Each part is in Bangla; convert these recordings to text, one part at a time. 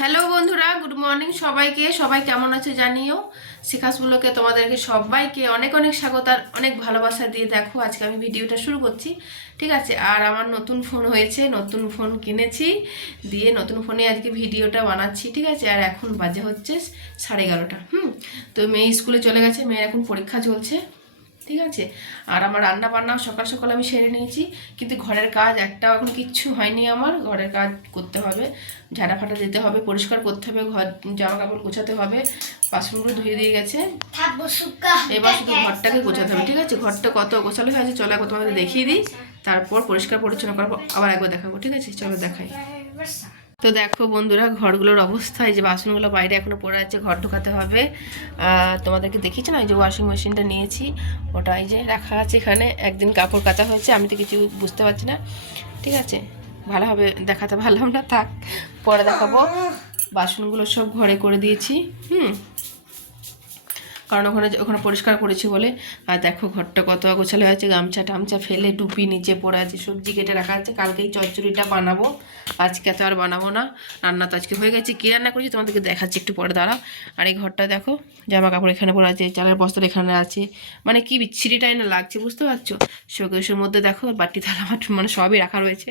হ্যালো বন্ধুরা, গুড মর্নিং সবাইকে। সবাই কেমন আছে জানিও। শিখাস ব্লগে তোমাদেরকে সবাইকে অনেক অনেক স্বাগত আর অনেক ভালোবাসা দিয়ে দেখো আজকে আমি ভিডিওটা শুরু করছি। ঠিক আছে, আর আমার নতুন ফোন হয়েছে, নতুন ফোন কিনেছি, দিয়ে নতুন ফোনে আজকে ভিডিওটা বানাচ্ছি। ঠিক আছে, আর এখন বাজে হচ্ছে 11:30। তো মেয়ে স্কুলে চলে গেছে, মেয়ের এখন পরীক্ষা চলছে। ঠিক আছে, আর আমার রান্না বান্নাও সকাল সকাল আমি সেরে নিয়েছি, কিন্তু ঘরের কাজ একটাও এখন কিচ্ছু হয়নি। আমার ঘরের কাজ করতে হবে, ঝাড়া ফাটা দিতে হবে, পরিষ্কার করতে হবে, ঘর জামা কাপড় গোছাতে হবে, বাসনগুলো ধুয়ে দিয়ে গেছে, এবার শুধু ঘরটাকে গোছাতে হবে। ঠিক আছে, ঘরটা কত গোছালো হয়েছে চলো একবার তোমাদের দেখিয়ে দিই, তারপর পরিষ্কার পরিচ্ছন্ন করবো, আবার একবার দেখাবো। ঠিক আছে, চলো দেখাই। তো দেখো বন্ধুরা, ঘরগুলোর অবস্থা, এই যে বাসনগুলো বাইরে এখনো পড়ে আছে, ঘর ঢোকাতে হবে। তোমাদেরকে দেখিয়েছি না, এই যে ওয়াশিং মেশিনটা নিয়েছি, ওটা এই যে রাখা আছে এখানে। একদিন কাপড় কাচা হয়েছে, আমি তো কিছু বুঝতে পারছি না। ঠিক আছে, ভালোভাবে দেখাতে পারলাম না, থাক পরে দেখাবো। বাসনগুলো সব ঘরে করে দিয়েছি, কারণ ওখানে ওখানে পরিষ্কার করেছি বলে। আর দেখো ঘরটা কত গোছালো হয়েছে, গামছা টামছা ফেলে টুপি নিচে পড়ে আছে, সবজি কেটে রাখা আছে, কালকেই চচ্চড়িটা বানাবো, আজকে তো আর বানাবো না। রান্না তো আজকে হয়ে গেছে, কী রান্না করেছি তোমাদেরকে দেখাচ্ছি একটু পরে, দাঁড়াও। আর এই ঘরটা দেখো, জামা কাপড় এখানে পড়ে আছে, চালের বস্তা এখানে আছে, মানে কি বিচ্ছিরিটাই না লাগছে, বুঝতে পারছো। শোকেসের মধ্যে দেখো বাটি থালা বাটি মানে সবই রাখা রয়েছে।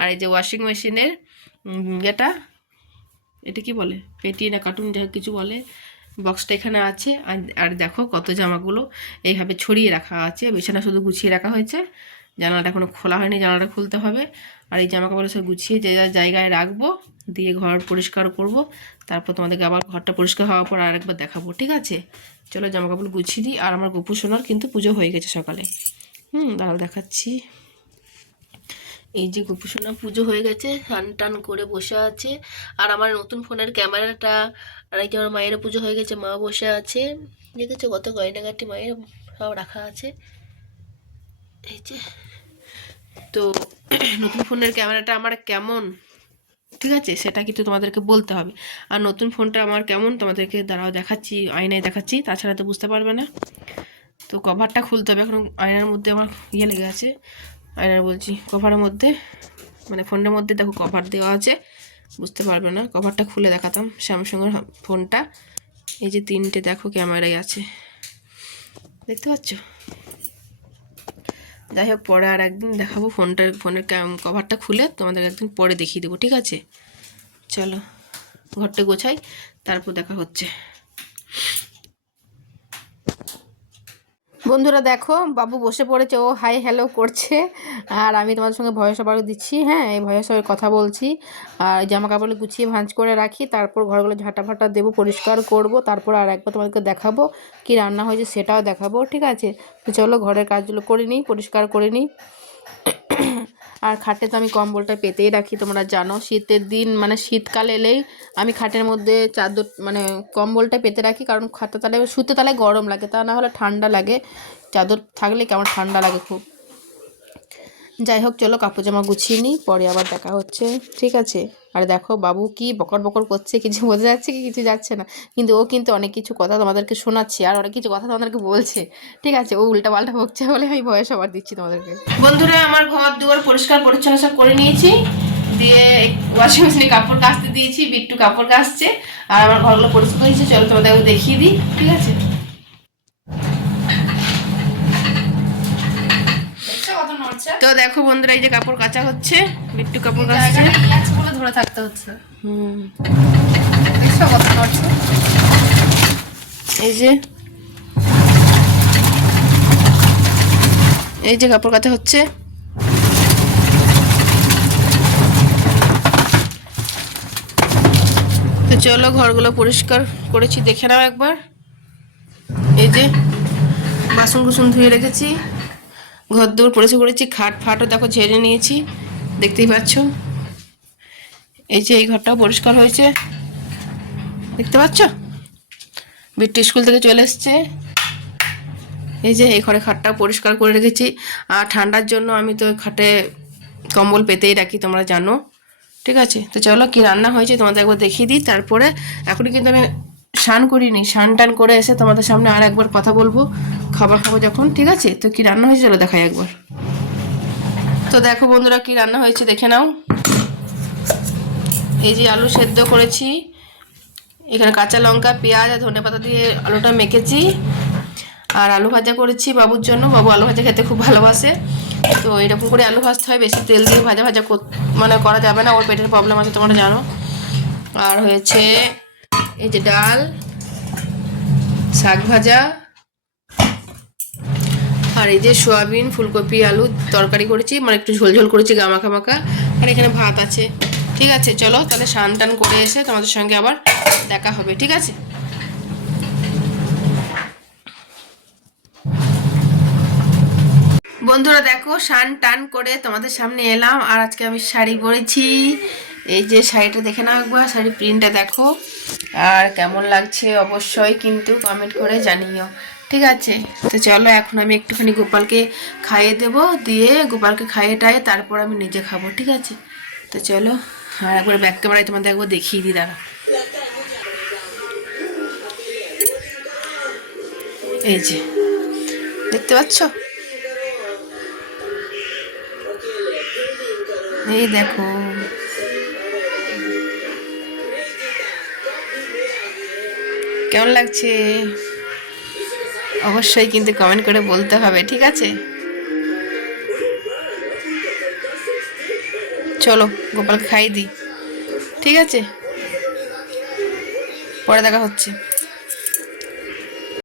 আর এই যে ওয়াশিং মেশিনের এটা কি বলে, পেটি না কার্টুন যা কিছু বলে, বক্সটা এখানে আছে। আর দেখো কত জামাগুলো এইভাবে ছড়িয়ে রাখা আছে, বিছানা শুধু গুছিয়ে রাখা হয়েছে, জানালাটা এখনো খোলা হয়নি, জানালাটা খুলতে হবে। আর এই জামা কাপড় সব গুছিয়ে যে যার জায়গায় রাখবো, দিয়ে ঘর পরিষ্কার করব, তারপর তোমাদেরকে আবার ঘরটা পরিষ্কার হওয়ার পর আরেকবার দেখাবো। ঠিক আছে, চলো জামা কাপড় গুছিয়ে দিই। আর আমার গোপু সোনার কিন্তু পুজো হয়ে গেছে সকালে, দাঁড়াও দেখাচ্ছি। এই যে গোপুসোনা পুজো হয়ে গেছে, স্নান টান করে বসে আছে। আর আমার নতুন ফোনের ক্যামেরাটা, আর এই যে আমার মায়ের পুজো হয়ে গেছে, মা বসে আছে, দেখেছো কত গয়নাগাটি মায়ের সব রাখা আছে। এই যে তো নতুন ফোনের ক্যামেরাটা আমার কেমন, ঠিক আছে, সেটা কিন্তু তোমাদেরকে বলতে হবে। আর নতুন ফোনটা আমার কেমন তোমাদেরকে দাঁড়াও দেখাচ্ছি, আয়নায় দেখাচ্ছি, তাছাড়া তো বুঝতে পারবে না। তো কভারটা খুলতে হবে, এখন আয়নার মধ্যে আমার লেগে আছে, আয়নার বলছি কভারের মধ্যে, মানে ফোনের মধ্যে দেখো কভার দেওয়া আছে, বুঝতে পারবে না। কভারটা খুলে দেখাতাম, স্যামসাংয়ের ফোনটা, এই যে 3টে দেখো ক্যামেরাই আছে, দেখতে পাচ্ছ। যাই হোক, পরে আর একদিন দেখাবো ফোনের কভারটা খুলে তোমাদের একদিন পরে দেখিয়ে দেবো। ঠিক আছে, চলো ঘরটা গোছাই, তারপর দেখা হচ্ছে। বন্ধুরা দেখো, বাবু বসে পড়েছে, ও হাই হ্যালো করছে, আর আমি তোমাদের সঙ্গে ভয়েস ওভার দিচ্ছি। হ্যাঁ, এই ভয়েস ওভারে কথা বলছি, আর জামা কাপড় গুছিয়ে ভাঁজ করে রাখি, তারপর ঘরগুলো ঝাঁটা ফাটা দেবো, পরিষ্কার করব, তারপর আর একবার তোমাদেরকে দেখাবো কি রান্না হয়েছে, সেটাও দেখাবো। ঠিক আছে, তো চলো ঘরের কাজগুলো করে নিই, পরিষ্কার করে নিই। আর খাটে তো আমি কম্বলটা পেতেই রাখি, তোমরা জানো শীতের দিন মানে শীতকাল এলেই আমি খাটের মধ্যে চাদর মানে কম্বলটা পেতে রাখি, কারণ খাটের তলায় শুতে তলায় গরম লাগে, তা না হলে ঠান্ডা লাগে, চাদর থাকলে কেমন ঠান্ডা লাগে খুব। যাই হোক, চলো কাপড় জামা গুছিয়ে নিই, পরে আবার দেখা হচ্ছে। ঠিক আছে, আর দেখো বাবু কি বকর বকর করছে, কিছু বোঝা যাচ্ছে কি কিছু যাচ্ছে না, কিন্তু ও কিন্তু অনেক কিছু কথা তোমাদেরকে শোনাচ্ছে, আর অনেক কিছু কথা তোমাদেরকে বলছে। ঠিক আছে, ও উল্টা পাল্টা বকছে বলে আমি ভয়েস ওভার দিচ্ছি তোমাদেরকে। বন্ধুরা, আমার ঘর দুয়ার পরিষ্কার পরিচ্ছন্ন সব করে নিয়েছি, দিয়ে ওয়াশিং মেশিনে কাপড় কাচতে দিয়েছি, বিট্টু কাপড় কাচছে, আর আমার ঘরগুলো পরিষ্কার হয়েছে, চলো তোমাদের দেখিয়ে দিই। ঠিক আছে, তো দেখো বন্ধুরা, এই যে কাপড় কাচা হচ্ছে, বিট্টু কাপড় কাচছে, ধরে থাকতে হচ্ছে। এই যে এই যে কাপড় কাচা হচ্ছে। তো চলো ঘরগুলো পরিষ্কার করেছি, দেখে নাও একবার। এই যে বাসন কুসন ধুয়ে রেখেছি, ঘর দৌড় পরিষ্কার করেছি, খাট ফাটও দেখো ঝেড়ে নিয়েছি, দেখতেই পাচ্ছ। এই যে এই ঘরটাও পরিষ্কার হয়েছে, দেখতে পাচ্ছ। বিট্টু স্কুল থেকে চলে এসছে, এই যে এই ঘরে খাটটাও পরিষ্কার করে রেখেছি। আর ঠান্ডার জন্য আমি তো খাটে কম্বল পেতেই রাখি, তোমরা জানো। ঠিক আছে, তো চলো কি রান্না হয়েছে তোমাদের একবার দেখিয়ে দিই, তারপরে এখনই কিন্তু আমি স্নান করিনি, স্নান টান করে এসে তোমাদের সামনে আর একবার কথা বলবো, খাবার খাবো যখন। ঠিক আছে, তো কি রান্না হয়েছে চলো দেখাই একবার। তো দেখো বন্ধুরা, কি রান্না হয়েছে দেখে নাও। এই যে আলু সেদ্ধ করেছি, এখানে কাঁচা লঙ্কা পেঁয়াজ আর ধনেপাতা দিয়ে আলুটা মেখেছি। আর আলু ভাজা করেছি বাবুর জন্য, বাবু আলু ভাজা খেতে খুব ভালোবাসে। তো এরকম করে আলু ভাজতে হয়, বেশি তেল দিয়ে ভাজা ভাজা মানে করা যাবে না, ওর পেটের প্রবলেম আছে তোমরা জানো। আর হয়েছে এই যে ডাল, শাক ভাজা, আর এই যে সোয়াবিন ফুলকপি আলু তরকারি করেছি, মানে একটু ঝোল ঝোল করেছি গা মাখা মাখা। আর এখানে ভাত আছে। ঠিক আছে, চলো তাহলে স্নান টান করে এসে তোমাদের সঙ্গে আবার দেখা হবে, ঠিক আছে? বন্ধুরা দেখো, স্নান টান করে তোমাদের সামনে এলাম, আর আজকে আমি শাড়ি পরেছি। এই যে শাড়িটা দেখে নাও একবার, শাড়ি প্রিন্টটা দেখো, আর কেমন লাগছে অবশ্যই কিন্তু কমেন্ট করে জানিও, ঠিক আছে? তো চলো এখন আমি একটুখানি গোপালকে খাইয়ে দেবো, দিয়ে গোপালকে খাইয়ে টাইয়ে তারপর আমি নিজে খাবো, ঠিক আছে? তো চলো, আর একবার ব্যাক ক্যামেরায় তোমাদের একবার দেখিয়ে দিই, দাঁড়া। এই যে দেখতে পাচ্ছ, এই দেখো। কেমন লাগছে অবশ্যই কিন্তু কমেন্ট করে বলতে হবে, ঠিক আছে? চলো গোপালকে খাইয়ে দিই, ঠিক আছে? পরে দেখা হচ্ছে।